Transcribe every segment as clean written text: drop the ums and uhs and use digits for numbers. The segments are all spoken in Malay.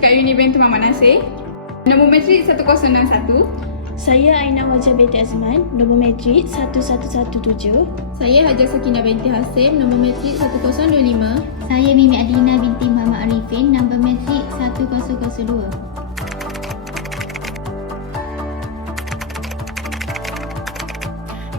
dekat Unibank Muhammad Nasir. Nombor matrik 1061. Saya Aina Wajah binti Azman, nombor matrik 1117. Saya Hajar Sakinah binti Hasim, nombor matrik 1025. Saya Mimi Adina binti Muhammad Arifin, nombor matrik 1002.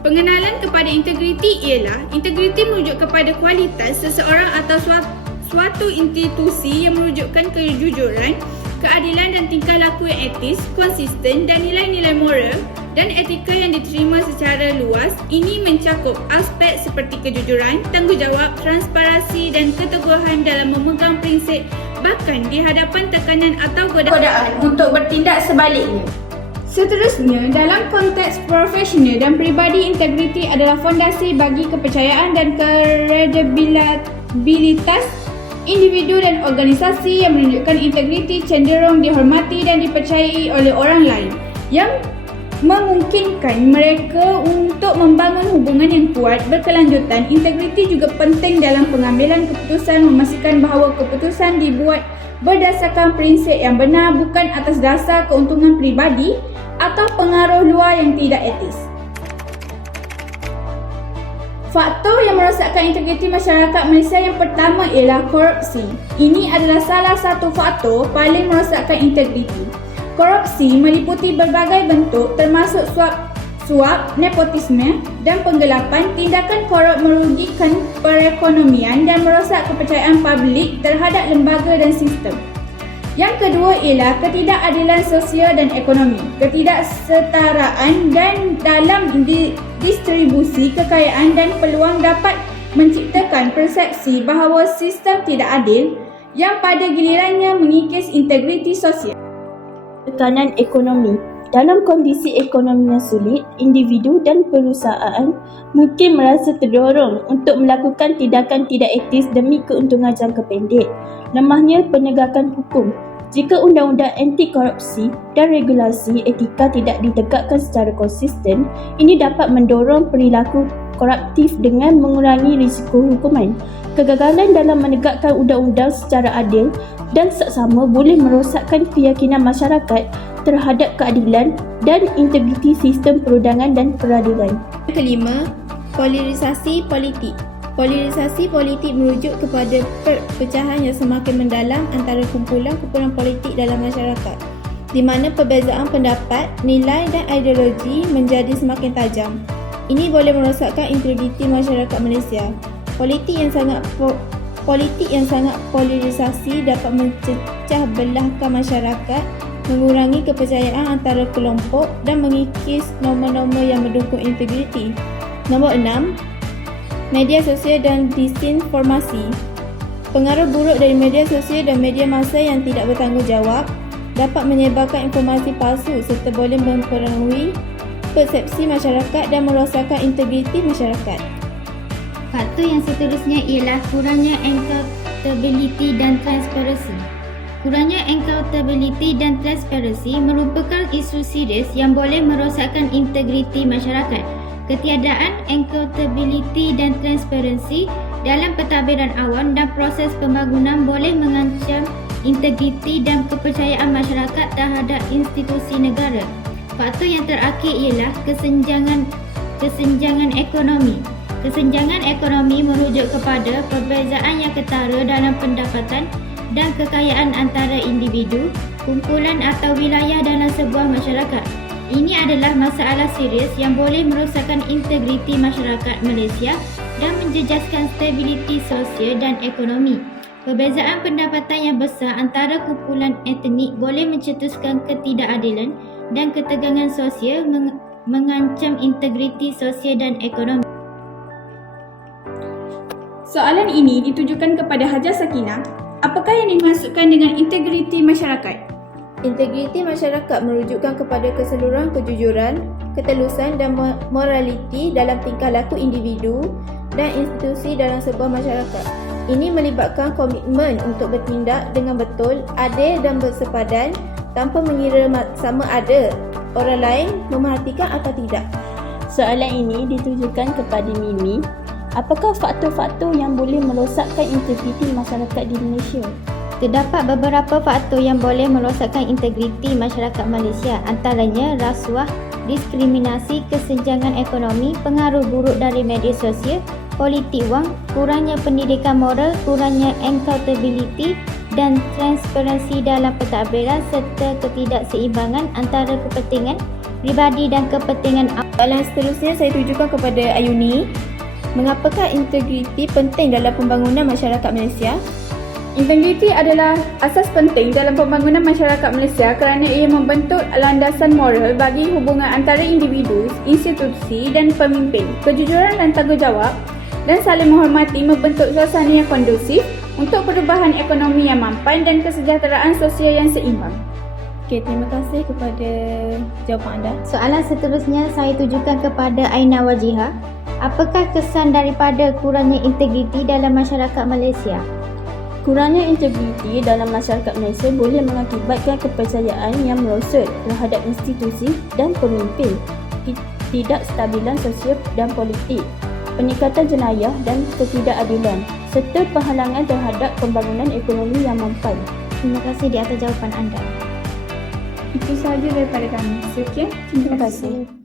Pengenalan kepada integriti ialah integriti merujuk kepada kualitas seseorang atau suatu institusi yang merujukkan kejujuran, keadilan dan tingkah laku yang etis, konsisten dan nilai-nilai moral dan etika yang diterima secara luas. Ini mencakup aspek seperti kejujuran, tanggungjawab, transparansi dan keteguhan dalam memegang prinsip bahkan di hadapan tekanan atau godaan untuk bertindak sebaliknya. Seterusnya, dalam konteks profesional dan peribadi, integriti adalah fondasi bagi kepercayaan dan kredibilitas individu dan organisasi. Yang menunjukkan integriti cenderung dihormati dan dipercayai oleh orang lain, yang memungkinkan mereka untuk membangun hubungan yang kuat berkelanjutan. Integriti juga penting dalam pengambilan keputusan, memastikan bahawa keputusan dibuat berdasarkan prinsip yang benar, bukan atas dasar keuntungan peribadi atau pengaruh luar yang tidak etis. Faktor yang merosakkan integriti masyarakat Malaysia yang pertama ialah korupsi. Ini adalah salah satu faktor paling merosakkan integriti. Korupsi meliputi berbagai bentuk termasuk suap, nepotisme dan penggelapan. Tindakan korup merugikan perekonomian dan merosak kepercayaan publik terhadap lembaga dan sistem. Yang kedua ialah ketidakadilan sosial dan ekonomi. Ketidaksetaraan dan dalam distribusi kekayaan dan peluang dapat menciptakan persepsi bahawa sistem tidak adil yang pada gilirannya mengikis integriti sosial. Tekanan ekonomi. Dalam kondisi ekonomi yang sulit, individu dan perusahaan mungkin merasa terdorong untuk melakukan tindakan tidak etis demi keuntungan jangka pendek. Lemahnya penegakan hukum. Jika undang-undang anti korupsi dan regulasi etika tidak ditegakkan secara konsisten, ini dapat mendorong perilaku koruptif dengan mengurangi risiko hukuman. Kegagalan dalam menegakkan undang-undang secara adil dan seksama boleh merosakkan keyakinan masyarakat terhadap keadilan dan integriti sistem perundangan dan peradilan. Yang kelima, polarisasi politik. Polarisasi politik merujuk kepada perpecahan yang semakin mendalam antara kumpulan-kumpulan politik dalam masyarakat, di mana perbezaan pendapat, nilai dan ideologi menjadi semakin tajam. Ini boleh merosakkan integriti masyarakat Malaysia. Politik yang sangat polarisasi dapat mencecah belahkan masyarakat, mengurangi kepercayaan antara kelompok dan mengikis norma-norma yang mendukung integriti. Nombor 6, media sosial dan disinformasi. Pengaruh buruk dari media sosial dan media massa yang tidak bertanggungjawab dapat menyebarkan informasi palsu serta boleh mempengaruhi persepsi masyarakat dan merosakkan integriti masyarakat. Faktor yang seterusnya ialah kurangnya accountability dan transparansi. Kurangnya accountability dan transparansi merupakan isu serius yang boleh merosakkan integriti masyarakat. Ketiadaan accountability dan transparansi dalam pentadbiran awam dan proses pembangunan boleh mengancam integriti dan kepercayaan masyarakat terhadap institusi negara. Faktor yang terakhir ialah kesenjangan ekonomi. Kesenjangan ekonomi merujuk kepada perbezaan yang ketara dalam pendapatan dan kekayaan antara individu, kumpulan atau wilayah dalam sebuah masyarakat. Ini adalah masalah serius yang boleh merosakkan integriti masyarakat Malaysia dan menjejaskan stabiliti sosial dan ekonomi. Perbezaan pendapatan yang besar antara kumpulan etnik boleh mencetuskan ketidakadilan dan ketegangan sosial, mengancam integriti sosial dan ekonomi. Soalan ini ditujukan kepada Hajar Sakinah. Apakah yang dimaksudkan dengan integriti masyarakat? Integriti masyarakat merujukkan kepada keseluruhan kejujuran, ketelusan dan moraliti dalam tingkah laku individu dan institusi dalam sebuah masyarakat. Ini melibatkan komitmen untuk bertindak dengan betul, adil dan bersepadan tanpa mengira sama ada orang lain memerhatikan atau tidak. Soalan ini ditujukan kepada Mimi. Apakah faktor-faktor yang boleh merosakkan integriti masyarakat di Malaysia? Terdapat beberapa faktor yang boleh merosakkan integriti masyarakat Malaysia, antaranya rasuah, diskriminasi, kesenjangan ekonomi, pengaruh buruk dari media sosial, politik wang, kurangnya pendidikan moral, kurangnya accountability dan transparansi dalam pentadbiran serta ketidakseimbangan antara kepentingan pribadi dan kepentingan Soalan seterusnya saya tujukan kepada Ayuni. Mengapakah integriti penting dalam pembangunan masyarakat Malaysia? Integriti adalah asas penting dalam pembangunan masyarakat Malaysia kerana ia membentuk landasan moral bagi hubungan antara individu, institusi dan pemimpin. Kejujuran dan tanggungjawab dan saling menghormati membentuk suasana yang kondusif untuk perubahan ekonomi yang mampan dan kesejahteraan sosial yang seimbang. Okey, terima kasih kepada jawapan anda. Soalan seterusnya saya tujukan kepada Aina Wajihah. Apakah kesan daripada kurangnya integriti dalam masyarakat Malaysia? Kurangnya integriti dalam masyarakat Malaysia boleh mengakibatkan kepercayaan yang merosot terhadap institusi dan pemimpin, ketidakstabilan sosial dan politik, peningkatan jenayah dan ketidakadilan, serta penghalangan terhadap pembangunan ekonomi yang mampan. Terima kasih di atas jawapan anda. Itu sahaja daripada kami. Sekian, terima kasih.